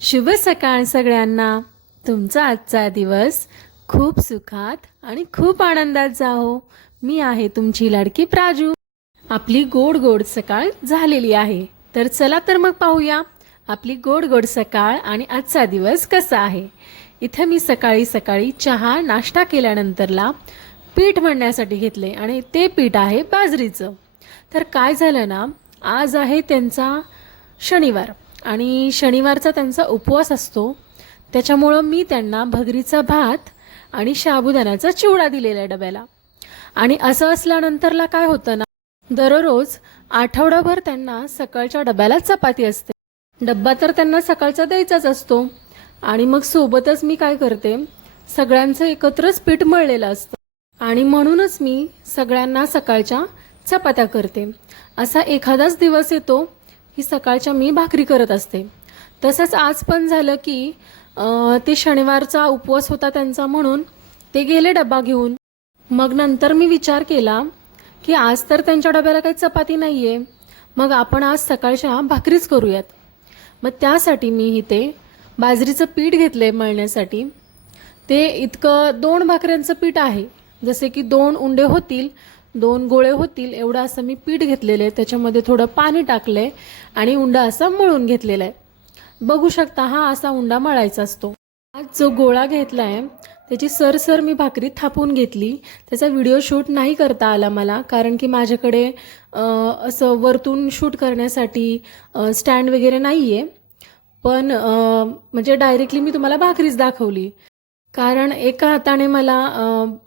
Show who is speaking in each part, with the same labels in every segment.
Speaker 1: शुभ सकाळ सगळ्यांना. तुमचा आजचा दिवस खूप सुखात आणि खूप आनंदात जाओ मी आहे तुमची लाडकी प्राजू. आपली गोड गोड सकाळ झालेली आहे. तर चला तर मग पाहूया आपली गोड गोड सकाळ आणि आजचा दिवस कसा आहे. इथे मी सकाळी सकाळी चहा नाश्ता केल्यानंतरला पीठ म्हणण्यासाठी घेतले आणि ते पीठ आहे बाजरीचं. तर काय झालं ना आज आहे त्यांचा शनिवार. आणि शनिवारचा त्यांचा उपवास असतो. त्याच्यामुळं मी त्यांना भगरीचा भात आणि साबुदाण्याचा चिवडा दिलेला आहे डब्याला. आणि असं असल्यानंतरला काय होतं ना दररोज आठवडाभर त्यांना सकाळच्या डब्याला चपाती असते. डब्बा तर त्यांना सकाळचा द्यायचाच असतो. आणि मग सोबतच मी काय करते सगळ्यांचं एकत्रच पीठ मळलेलं असतं. आणि म्हणूनच मी सगळ्यांना सकाळच्या चपात्या करते. असा एखादाच दिवस येतो की सकाळच्या मी भाकरी करत असते. तसंच आज पण झालं की ते शनिवारचा उपवास होता त्यांचा म्हणून ते गेले डबा घेऊन. मग नंतर मी विचार केला की आज तर त्यांच्या डब्याला काही चपाती नाही आहे मग आपण आज सकाळच्या भाकरीच करूयात. मग त्यासाठी मी इथे बाजरीचं पीठ घेतलं आहे मळण्यासाठी. ते इतकं दोन भाकऱ्यांचं पीठ आहे. जसे की दोन उंडे होतील दोन गोळे होतील एवढं असं मी पीठ घेतलेलं आहे. त्याच्यामध्ये थोडं पाणी टाकलं आहे आणि उंडा असा मळून घेतलेला आहे. बघू शकता हा असा उंडा मळायचा असतो. आज जो गोळा घेतला आहे त्याची सरसर मी भाकरी थापून घेतली. त्याचा व्हिडिओ शूट नाही करता आला मला कारण की माझ्याकडे असं वरतून शूट करण्यासाठी स्टँड वगैरे नाही आहे पण म्हणजे डायरेक्टली मी तुम्हाला भाकरीच दाखवली. कारण एका हाताने मला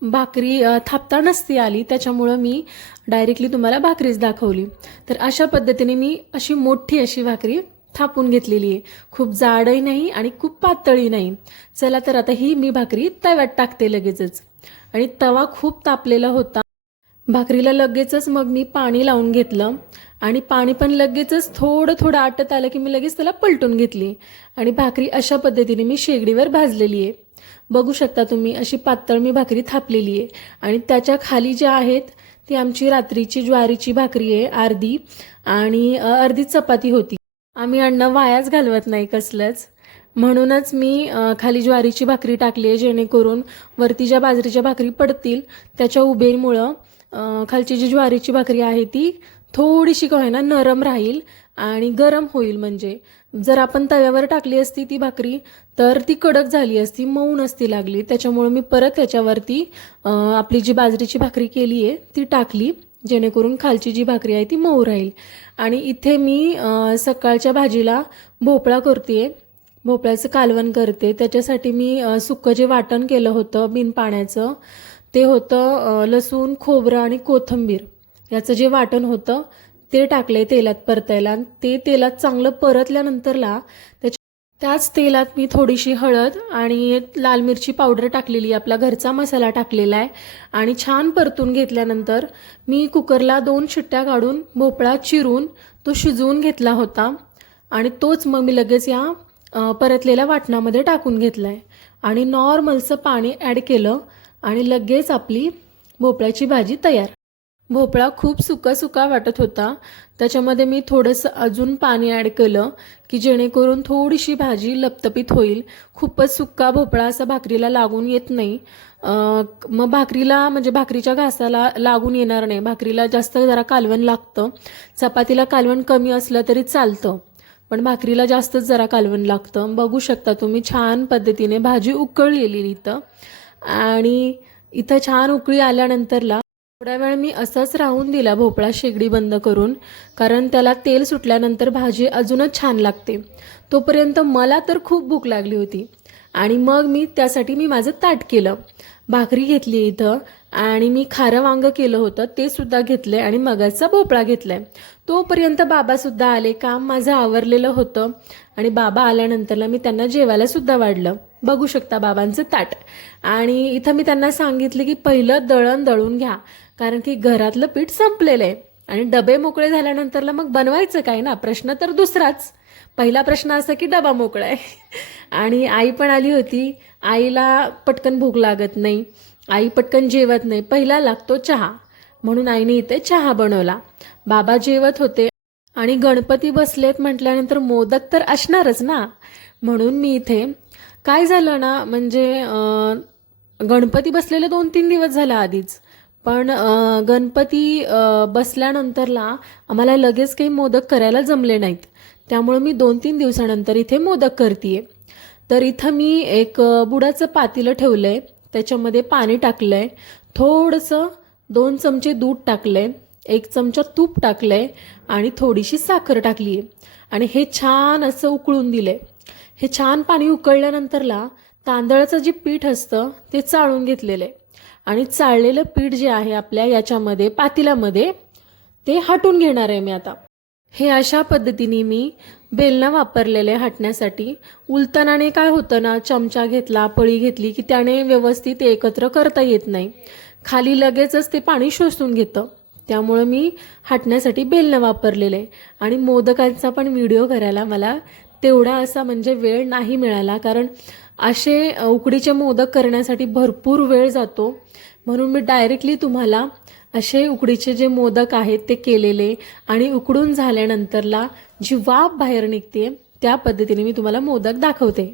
Speaker 1: भाकरी थापता नसती आली त्याच्यामुळं मी डायरेक्टली तुम्हाला भाकरीच दाखवली. तर अशा पद्धतीने मी अशी मोठी अशी भाकरी थापून घेतलेली आहे. खूप जाडही नाही आणि खूप पातळी नाही. चला तर आता ही मी भाकरी तव्यात टाकते लगेचच. आणि तवा खूप तापलेला होता. भाकरीला लगेचच मग मी पाणी लावून घेतलं. आणि पाणी पण लगेचच थोडं थोडं आटत आलं की मी लगेच त्याला पलटून घेतली. आणि भाकरी अशा पद्धतीने मी शेगडीवर भाजलेली आहे. बघू शकता तुम्ही अशी पातळ मी भाकरी थापलेली आहे. आणि त्याच्याखाली ज्या आहेत ती आमची रात्रीची ज्वारीची भाकरी आहे अर्धी. आणि अर्धी चपाती होती. आम्ही अन्न वायाच घालवत नाही कसलंच. म्हणूनच मी खाली ज्वारीची भाकरी टाकली आहे जेणेकरून वरती ज्या बाजरीच्या भाकरी पडतील त्याच्या उबेरमुळं खालची जी ज्वारीची भाकरी आहे ती थोडीशी का ना नरम राहील आणि गरम होईल म्हणजे. जर आपण तव्यावर टाकली असती ती भाकरी तर ती कडक झाली असती मऊ नसती लागली. त्याच्यामुळं मी परत त्याच्यावरती आपली जी बाजरीची भाकरी केली आहे ती टाकली जेणेकरून खालची जी भाकरी आहे ती मऊ राहील. आणि इथे मी सकाळच्या भाजीला भोपळा करते भोपळ्याचं कालवण करते. त्याच्यासाठी मी सुकं सुक्कं जे वाटण केलं होतं बिन पाण्याचं ते होतं लसूण खोबरं आणि कोथिंबीर. याचं जे वाटण होतं ते टाकले तेलात परतायला आणि ते तेलात चांगलं परतल्यानंतरला त्याच्या त्याच तेलात मी थोडीशी हळद आणि लाल मिरची पावडर टाकलेली आपला घरचा मसाला टाकलेला आहे. आणि छान परतून घेतल्यानंतर मी कुकरला दोन शिट्ट्या काढून भोपळा चिरून तो शिजवून घेतला होता. आणि तोच मग मी लगेच या परतलेल्या वाटणामध्ये टाकून घेतला आहे आणि नॉर्मलचं पाणी ॲड केलं आणि लगेच आपली भोपळ्याची भाजी तयार. भोपळा खूप सुका सुका वाटत होता. त्याच्यामध्ये मी थोडंसं अजून पाणी ॲड केलं की जेणेकरून थोडीशी भाजी लपतपीत होईल. खूपच सुका भोपळा असा भाकरीला लागून येत नाही. मग भाकरीला म्हणजे भाकरीच्या घासाला लागून येणार नाही. भाकरीला जास्त जरा कालवण लागतं. चपातीला कालवण कमी असलं तरी चालतं. पण भाकरीला जास्तच जरा कालवण लागतं. बघू शकता तुम्ही छान पद्धतीने भाजी उकळलेली इथं. आणि इथं छान उकळी आल्यानंतरला थोड्या वेळ मी असंच राहून दिला भोपळा शेगडी बंद करून कारण त्याला तेल सुटल्यानंतर भाजी अजूनच छान लागते. तोपर्यंत मला तर खूप भूक लागली होती. आणि मग मी त्यासाठी मी माझं ताट केलं. भाकरी घेतली इथं आणि मी खारं वांगं केलं होतं ते सुद्धा घेतलं आणि मगाचा भोपळा घेतलाय. तोपर्यंत बाबासुद्धा आले काम माझं आवरलेलं होतं आणि बाबा आल्यानंतरला मी त्यांना जेवायला सुद्धा वाढलं. बघू शकता बाबांचं ताट. आणि इथं मी त्यांना सांगितलं की पहिलं दळण दळून घ्या कारण की घरातलं पीठ संपलेलं आहे. आणि डबे मोकळे झाल्यानंतरला मग बनवायचं काय ना? प्रश्न तर दुसराच. पहिला प्रश्न असा की डबा मोकळा आहे. आणि आई पण आली होती. आईला पटकन भूक लागत नाही. आई पटकन जेवत नाही. पहिला लागतो चहा. म्हणून आईने इथे चहा बनवला. बाबा जेवत होते. आणि गणपती बसलेत म्हटल्यानंतर मोदक तर असणारच ना? म्हणून मी इथे काय झालं ना म्हणजे गणपती बसलेले दोन तीन दिवस झाला आधीच. पण गणपती बसल्यानंतरला आम्हाला लगेच काही मोदक करायला जमले नाहीत. त्यामुळं मी दोन तीन दिवसानंतर इथे मोदक करते तर इथं मी एक बुडाचं पातेलं ठेवलं आहे त्याच्यामध्ये पाणी टाकलं आहे थोडंसं दोन चमचे दूध टाकलं आहे एक चमचा तूप टाकलं आहे आणि थोडीशी साखर टाकली आहे आणि हे छान असं उकळून दिलं आहे हे छान पाणी उकळल्यानंतरला तांदळाचं जे पीठ असतं ते चाळून घेतलेलं आहे. आणि चाळलेलं पीठ जे आहे आपल्या याच्यामध्ये पातीलामध्ये ते हटून घेणार आहे मी आता. हे अशा पद्धतीने मी बेलनं वापरलेले हटण्यासाठी. उलतनाने काय होतं ना चमचा घेतला पळी घेतली की त्याने व्यवस्थित एकत्र करता येत नाही. खाली लगेचच ते पाणी शोषून घेतं. त्यामुळं मी हटण्यासाठी बेलनं वापरलेले. आहे आणि मोदकांचा पण व्हिडिओ करायला मला तेवढा असा म्हणजे वेळ नाही मिळाला कारण असे उकडीचे मोदक करण्यासाठी भरपूर वेळ जातो. म्हणून मी डायरेक्टली तुम्हाला असे उकडीचे जे मोदक आहेत ते केलेले आणि उकडून झाल्यानंतरला जी वाफ बाहेर निघते त्या पद्धतीने मी तुम्हाला मोदक दाखवते.